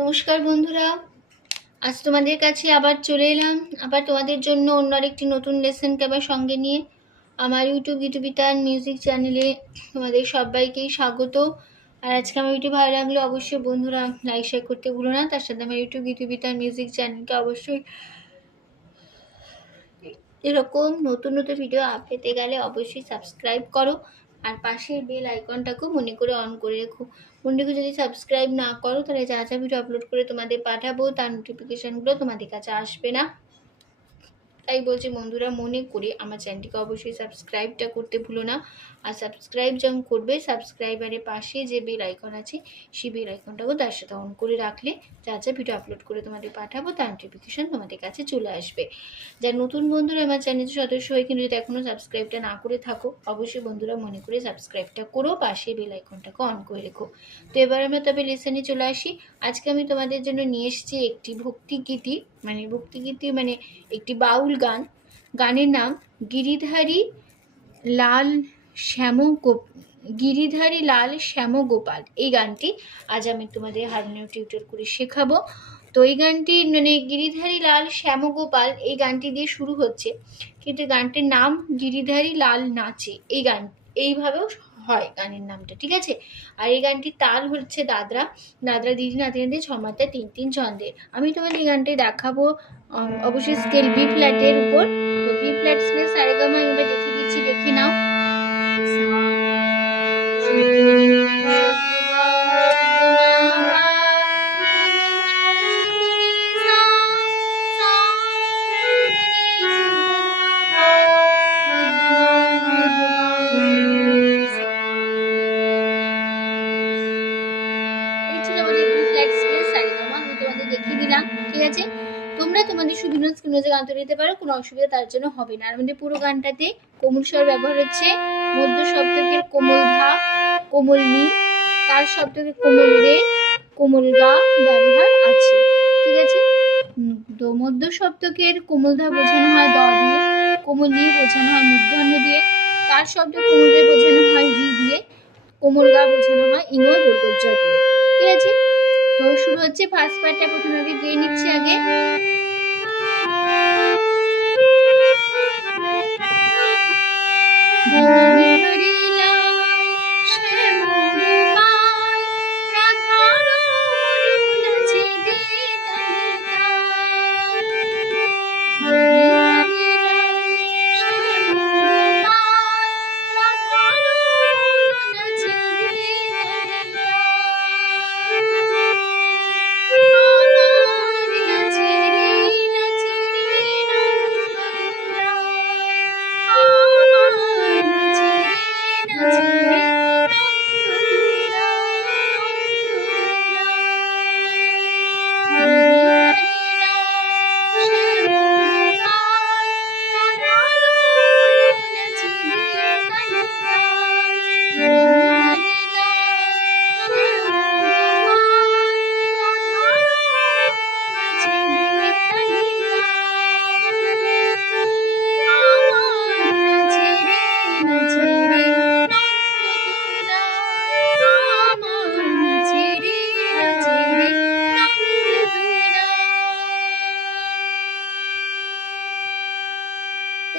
নমস্কার বন্ধুরা, আজ তোমাদের কাছে আবার চলে এলাম। আবার তোমাদের জন্য অন্য আরেকটি নতুন লেসনকে আবার সঙ্গে নিয়ে আমার ইউটিউব গীতবিতান মিউজিক চ্যানেলে তোমাদের সবাইকেই স্বাগত। আর আজকে আমার ভিডিও ভালো লাগলে অবশ্যই বন্ধুরা লাইক শেয়ার করতে ভুলো না। তার সাথে আমার ইউটিউব গীতবিতান মিউজিক চ্যানেলকে অবশ্যই এরকম নতুন নতুন ভিডিও পেতে গেলে অবশ্যই সাবস্ক্রাইব করো, আর পাশের বেল আইকনটাকেও মনে করে অন করে রেখো। বন্ধুকে যদি সাবস্ক্রাইব না করো তাহলে যা যা ভিডিও আপলোড করে তোমাদের পাঠাবো তার নোটিফিকেশানগুলো তোমাদের কাছে আসবে না। তাই বলছি বন্ধুরা, মনে করে আমার চ্যানেলটিকে অবশ্যই সাবস্ক্রাইবটা করতে ভুলো না। আর সাবস্ক্রাইব যখন করবে, সাবস্ক্রাইবারের পাশে যে বেল আইকন আছে সেই বেল আইকনটাকেও তার সাথে অন করে রাখলে যা যা ভিডিও আপলোড করে তোমাদের পাঠাবো তার নোটিফিকেশান তোমাদের কাছে চলে আসবে। যারা নতুন বন্ধুরা আমার চ্যানেলের সদস্য হয়ে কিন্তু যদি এখনও সাবস্ক্রাইবটা না করে থাকো, অবশ্যই বন্ধুরা মনে করে সাবস্ক্রাইবটা করো, পাশে বেল আইকনটাকে অন করে রেখো। তো এবার আমরা তবে লেসনে চলে আসি। আজকে আমি তোমাদের জন্য নিয়ে এসেছি একটি ভক্তিগীতি মানে একটি বাউল গান। গানের নাম গিরিধারী লাল শ্যামগোপাল। এই গানটি আজ আমি তোমাদের হারমোনিয়াম টিউটর করে শেখাবো। তো এই গানটি মানে গিরিধারী লাল শ্যামগোপাল এই গানটি দিয়ে শুরু হচ্ছে, কিন্তু গানটির নাম গিরিধারী লাল নাচে। এই গান এইভাবেও হয় গানের নামটা, ঠিক আছে। আর এই গানটির তাল হচ্ছে দাদরা দিদি নাতি নাতি ছমাত্রা 3-3 ছন্দের। আমি তোমাদের এই গানটি দেখাবো অবশ্যই স্কেল বি ফ্ল্যাটের উপর। তো বি ফ্ল্যাট স্কেল সারেগামা আমি এবার দেখিয়ে দিচ্ছি, দেখে নাও। দেখিয়ে দিলাম, ঠিক আছে। তোমরা তোমাদের সুবিধা স্ক্রিনে গান তুলে নিতে পারো, কোনো অসুবিধা তার জন্য হবে না। আর আমাদের পুরো গানটাতে কোমল স্বর ব্যবহার হচ্ছে, মধ্য শব্দকের কোমল ধা, কোমল নি, তার শব্দকে কোমল রে, কোমল গা ব্যবহার আছে, ঠিক আছে। তো মধ্য শব্দকের কোমল ধা বোঝানো হয় দ দিয়ে, কোমল নি বোঝানো হয় মূর্ধন্য দিয়ে, তার শব্দ কোমল রে বোঝানো হয় রি দিয়ে, কোমল গা বোঝানো হয় ইঙ্গয় বর্গজ দিয়ে, ঠিক আছে। তো শুরু হচ্ছে ফার্স্ট পার্টটা, প্রথমে আগে গেয়ে নিচ্ছি আগে।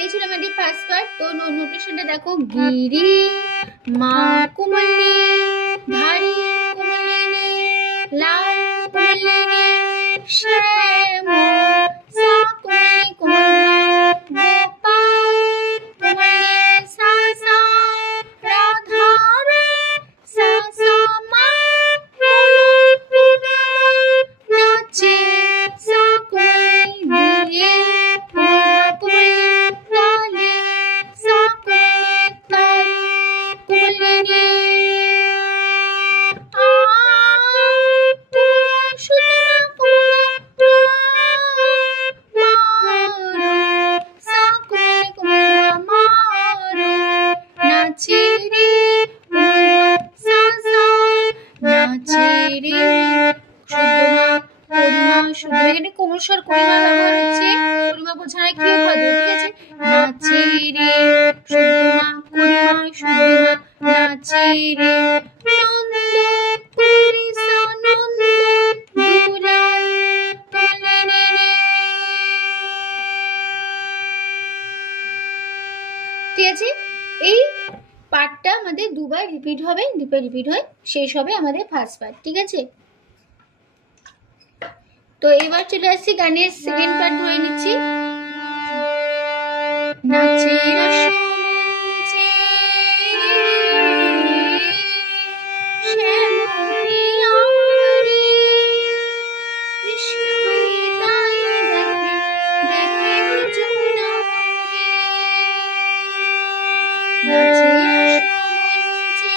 এই ছিল আমাদের ফার্স্ট পার্ট। তো নোটেশনটা দেখো, গিরি মা কোমলনি, ধারি কোমলনি, লাল কোমলনি, শ্যাম সা কোমলনি কোমলনি, গোপাল কোমলনি সা সা, রাধা রে সা সা মা, নাচে সা কোমলনি দিয়ে, এখানে কোমল স্বর করিমা ব্যবহার হচ্ছে, করিমা বোঝানো কি হবে, ঠিক আছে। নাচে রে শুদ্ধমা করিমা শুদ্ধমা, নাচে রে নন্দ করি সা নন্দ হবে, রিপিট হয়ে শেষ হবে আমাদের ফার্স্ট পার্ট। ঠিক আছে, তো এবার চলে আসছি গানের সেকেন্ড পার্ট ধরে নিচ্ছি। নাচের সমঞ্চে শ্যামপিয়ারে কৃষ্ণ নিতাই দেখে দেখে ব্রজনারে। নাচের সমঞ্চে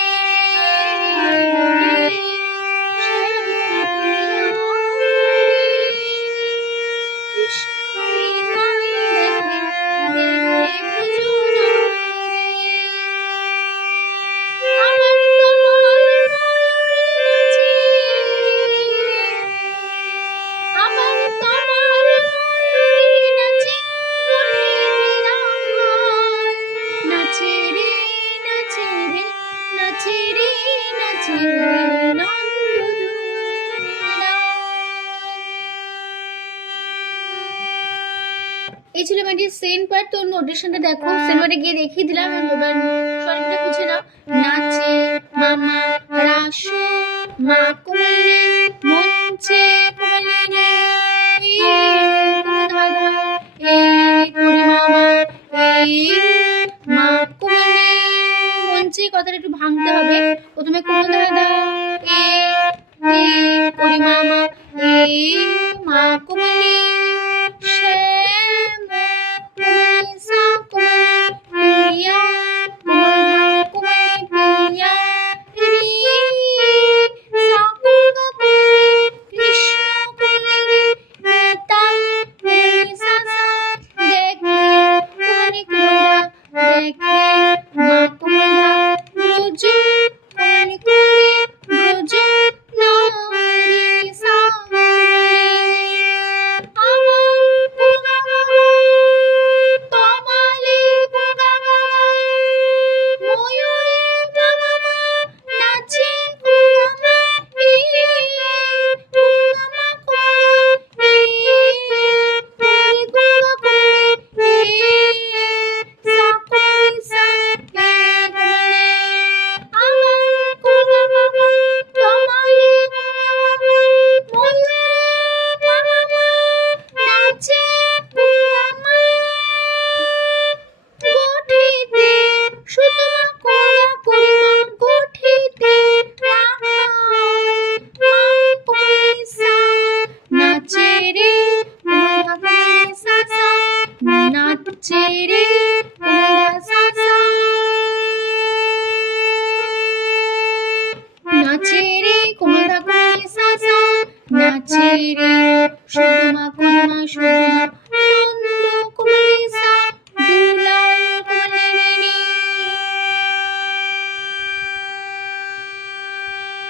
এই ছিল আমাদের সেকেন্ড পার্ট। তো নোটেশনটা দেখো, সিনেমাটা গিয়ে দেখিয়ে দিলাম, এবার স্বরটা বুঝে নাও। নাচে মামা রাসু মা কোলে মঞ্চে কোলে মা কোলে মঞ্চে। কথাটা একটু ভাঙতে হবে, প্রথমে কোমল ধারা এ করি মামা মা কোলে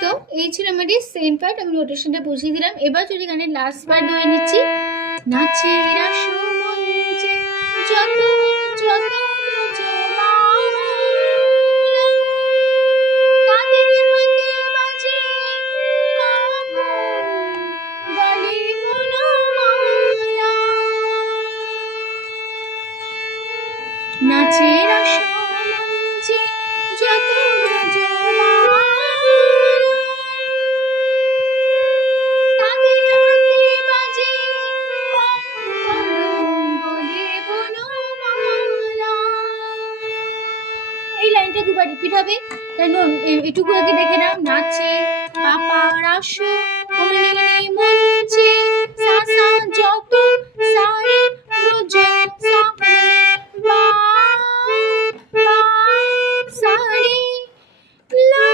তো এই ছিল আমাদের সেকেন্ড পার্ট, আমি নোটেশনটা বুঝিয়ে দিলাম। এবার যদি গানের লাস্ট পার্ট ধরে নিচ্ছি। নাচের সমঞ্চে যত যত নাচের সমঞ্চে যত দুবার রিপিট হবে, এটুকু আগে দেখে নাও। নাচে পাপা রাসু মঞ্চে সাসা যত সারে রোজ বা বা সারে লা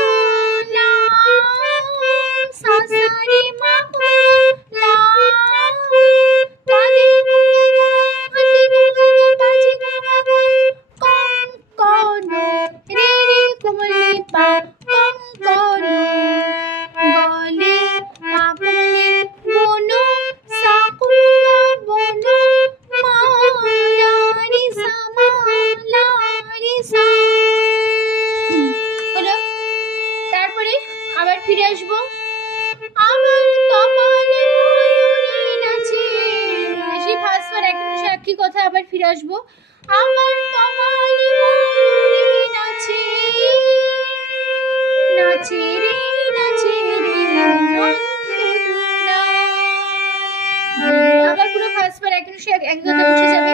লা সাসারে মা লা তালে ফিরে আসবো আমার কপালে ময়ূরী নাচে, সেই ফার্স্ট বার একই কথা, আবার ফিরে আসবো। আমার কপালে ময়ূরী নাচে নাচে রে নাচে রে নন্দলাল। আবার পুরো ফার্স্ট বার এক নিমিষে এক জায়গায় বসে যাবে।